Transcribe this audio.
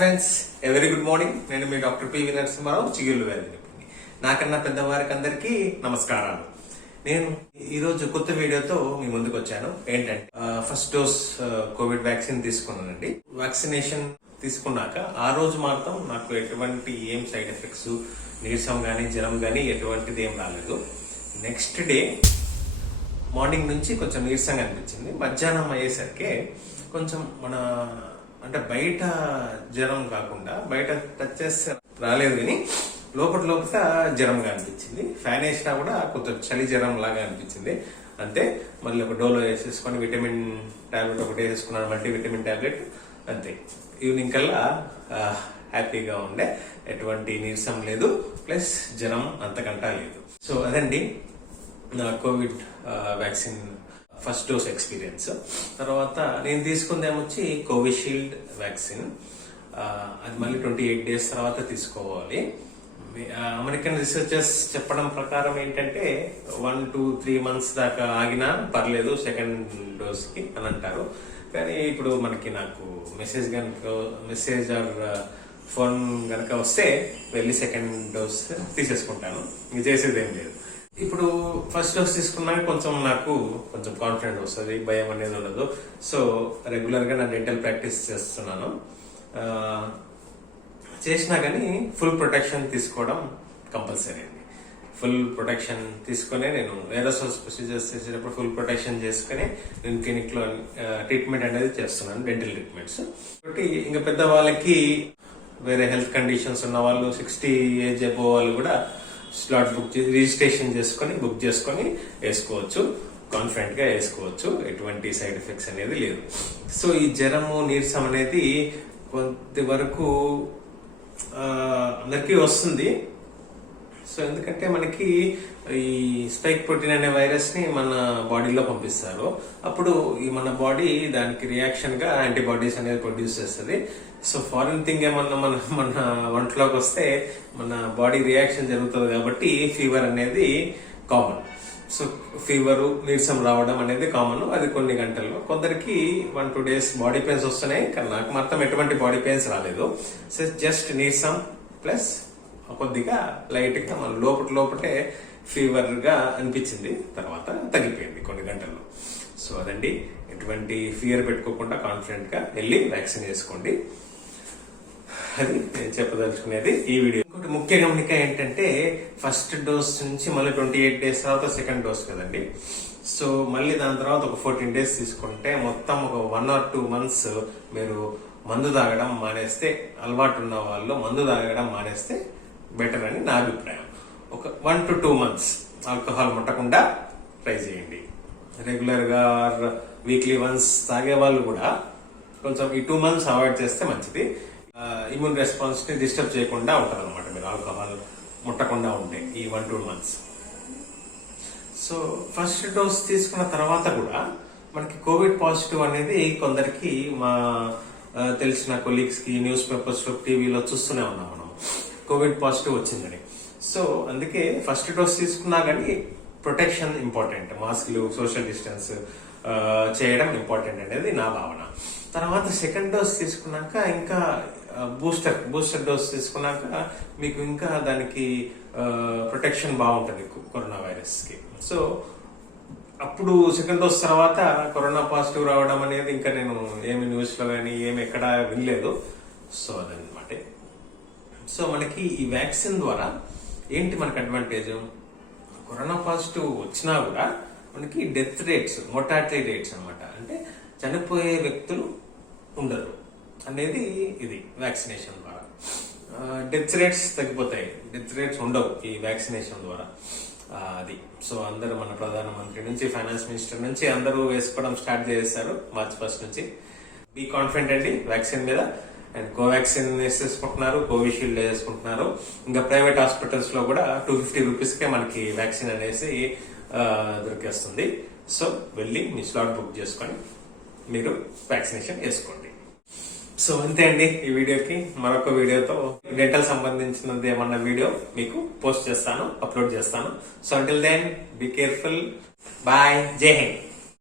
Friends, a very good morning. నేను మీ doctor PV Narasimha Rao, చిగుళ్ళు వ్యాధి నిపుణుని. నాకన్నా పెద్దవారికి అందరికీ నమస్కారాలు. నేను ఈరోజు కొత్త వీడియోతో మీ ముందుకు వచ్చాను. ఏంటంటే ఫస్ట్ డోస్ కోవిడ్ వ్యాక్సిన్ తీసుకున్నానండి. వ్యాక్సినేషన్ తీసుకున్నాక ఆ రోజు మాత్రం నాకు ఎటువంటి ఏం సైడ్ ఎఫెక్ట్స్, నీరసం కానీ జ్వరం కానీ ఎటువంటిది ఏం రాలేదు. నెక్స్ట్ డే మార్నింగ్ నుంచి కొంచెం నీరసంగా అనిపించింది. మధ్యాహ్నం అయ్యేసరికి కొంచెం అంటే బయట జ్వరం కాకుండా బయట టచ్ చేస్తే రాలేదు కానీ లోపల జ్వరంగా అనిపించింది. ఫ్యాన్ వేసినా కూడా కొంచెం చలి జ్వరం లాగా అనిపించింది. అంతే. మళ్ళీ ఒక డోలో వేసేసుకొని విటమిన్ టాబ్లెట్ ఒకటి వేసేసుకున్నాను, మల్టీ విటమిన్ టాబ్లెట్. అంతే. ఈవినింగ్ కల్లా హ్యాపీగా ఉండే, ఎటువంటి నీరసం లేదు, ప్లస్ జ్వరం అంతకంటా లేదు. సో అదండి నా Covid vaccine first dose experience. తర్వాత నేను తీసుకుందేమొచ్చి కోవిషీల్డ్ వ్యాక్సిన్. అది మళ్ళీ 28 days తర్వాత తీసుకోవాలి. అమెరికన్ రీసెర్చర్స్ చెప్పడం ప్రకారం ఏంటంటే 1 to 3 months దాకా ఆగినా పర్లేదు సెకండ్ డోస్ కి అని అంటారు. కానీ ఇప్పుడు నాకు మెసేజ్ ఆర్ ఫోన్ గనక వస్తే వెళ్ళి సెకండ్ డోస్ తీసేసుకుంటాను. ఇది చేసేది ఏం లేదు. ఇప్పుడు ఫస్ట్ డోస్ తీసుకున్నాక నాకు కొంచెం కాన్ఫిడెంట్ వస్తుంది, భయం అనేది ఉండదు. సో రెగ్యులర్ గా నా డెంటల్ ప్రాక్టీస్ చేస్తున్నాను. చేసినా కానీ ఫుల్ ప్రొటెక్షన్ తీసుకోవడం కంపల్సరీ అండి. ఫుల్ ప్రొటెక్షన్ తీసుకునే నేను ఏరోసాల్స్ ప్రొసీజర్స్ చేసేటప్పుడు ఫుల్ ప్రొటెక్షన్ చేసుకుని నేను క్లినిక్ లో ట్రీట్మెంట్ అనేది చేస్తున్నాను, డెంటల్ ట్రీట్మెంట్స్. కాబట్టి ఇంకా పెద్ద వాళ్ళకి, వేరే హెల్త్ కండిషన్స్ ఉన్న వాళ్ళు, 60 ఏజ్ అబోవ్ వాళ్ళు కూడా స్లాట్ రిజిస్ట్రేషన్ బుక్ చేసుకొని వేసుకోవచ్చు. కాన్ఫిడెంట్ గా వేసుకోవచ్చు. ఎటువంటి సైడ్ ఎఫెక్ట్స్ అనేది లేదు. సో ఈ జ్వరము, నీరసం అనేది కొంతవరకు అందరికీ వస్తుంది. సో ఎందుకంటే మనకి ఈ స్పైక్ ప్రోటీన్ అనే వైరస్ ని మన బాడీలో పంపిస్తారు. అప్పుడు ఈ మన బాడీ దానికి రియాక్షన్ గా యాంటీబాడీస్ అనేది ప్రొడ్యూస్ చేస్తుంది. సో ఫారిన్ థింగ్ ఏమన్నా మన ఒంట్లోకి వస్తే మన బాడీ రియాక్షన్ జరుగుతుంది. కాబట్టి ఫీవర్ అనేది కామన్. సో ఫీవర్, నీరసం రావడం అనేది కామన్. అది కొన్ని గంటల్లో. కొందరికి 1-2 days బాడీ పెయిన్స్ వస్తున్నాయి. కానీ నాకు మాత్రం ఎటువంటి బాడీ పెయిన్స్ రాలేదు. సో జస్ట్ నీరసం ప్లస్ కొద్దిగా లైట్ గా మన లోపటే ఫీవర్ గా అనిపించింది. తర్వాత తగ్గిపోయింది కొన్ని గంటల్లో. సో అదండి, ఎటువంటి ఫియర్ పెట్టుకోకుండా కాన్ఫిడెంట్ గా వెళ్ళి వ్యాక్సిన్ వేసుకోండి. అది నేను చెప్పదలుచుకునేది ఈ వీడియో. ఇంకోటి ముఖ్య గమనిక ఏంటంటే ఫస్ట్ డోస్ నుంచి మళ్ళీ 28 days తర్వాత సెకండ్ డోస్ కదండి. సో మళ్ళీ దాని తర్వాత ఒక 14 days తీసుకుంటే మొత్తం ఒక 1 or 2 months మీరు మందు తాగడం మానేస్తే, అలవాటు ఉన్న వాళ్ళు మందు తాగడం మానేస్తే బెటర్ అని నా అభిప్రాయం. ఒక 1 to 2 months ఆల్కహాల్ ముట్టకుండా ట్రై చేయండి. రెగ్యులర్ గా వీక్లీ వన్స్ తాగే వాళ్ళు కూడా కొంచెం ఈ 2 months అవాయిడ్ చేస్తే మంచిది. ఇమ్యూన్ రెస్పాన్స్ ని డిస్టర్బ్ చేయకుండా ఉంటుంది అనమాట, మీరు ఆల్కహాల్ ముట్టకుండా ఉంటే ఈ 1-2 months. సో ఫస్ట్ డోస్ తీసుకున్న తర్వాత కూడా మనకి కోవిడ్ పాజిటివ్ అనేది కొందరికి, మా తెలిసిన కొలీగ్స్ కి న్యూస్ పేపర్స్ లో, టీవీలో చూస్తూనే ఉన్నాం మనం కోవిడ్ పాజిటివ్ వచ్చిందని. సో అందుకే ఫస్ట్ డోస్ తీసుకున్నా కానీ ప్రొటెక్షన్ ఇంపార్టెంట్. మాస్క్లు, సోషల్ డిస్టెన్స్ చేయడం ఇంపార్టెంట్ అనేది నా భావన. తర్వాత సెకండ్ డోస్ తీసుకున్నాక ఇంకా బూస్టర్ డోస్ తీసుకున్నాక మీకు ఇంకా దానికి ప్రొటెక్షన్ బాగుంటుంది కరోనా వైరస్ కి. సో అప్పుడు సెకండ్ డోస్ తర్వాత కరోనా పాజిటివ్ రావడం అనేది ఇంకా నేను ఏమి న్యూస్ లో కానీ ఏమి ఎక్కడ వినలేదు. సో అదనమాట. సో మనకి ఈ వ్యాక్సిన్ ద్వారా ఏంటి మనకి అడ్వాంటేజ్? కరోనా పాజిటివ్ వచ్చినా కూడా మనకి డెత్ రేట్స్, మోర్టాలిటీ రేట్స్ అనమాట, అంటే చనిపోయే వ్యక్తులు ఉండరు అనేది ఇది వ్యాక్సినేషన్ ద్వారా. డెత్ రేట్స్ తగ్గిపోతాయి, డెత్ రేట్స్ ఉండవు ఈ వ్యాక్సినేషన్ ద్వారా. అది. సో అందరూ మన ప్రధానమంత్రి నుంచి, ఫైనాన్స్ మినిస్టర్ నుంచి అందరూ వేసుకోవడం స్టార్ట్ చేశారు March 1st నుంచి. బీ కాన్ఫిడెంట్ అండి వ్యాక్సిన్ మీద. అండ్ కోవాక్సిన్ వేసేసుకుంటున్నారు, కోవిషీల్డ్ వేసుకుంటున్నారు. ఇంకా ప్రైవేట్ హాస్పిటల్స్ లో కూడా 250 rupees కే మనకి వ్యాక్సిన్ అనేసి దొరికేస్తుంది. సో వెళ్ళి మీ స్లాట్ బుక్ చేసుకొని మీరు వ్యాక్సినేషన్ వేసుకోండి. సో అంతే అండి. ఈ వీడియోకి మరొక వీడియోతో డెంటల్ సంబంధించినది ఏమన్నా వీడియో మీకు పోస్ట్ చేస్తాను, అప్లోడ్ చేస్తాను. So until then be careful. Bye. Jai Hind.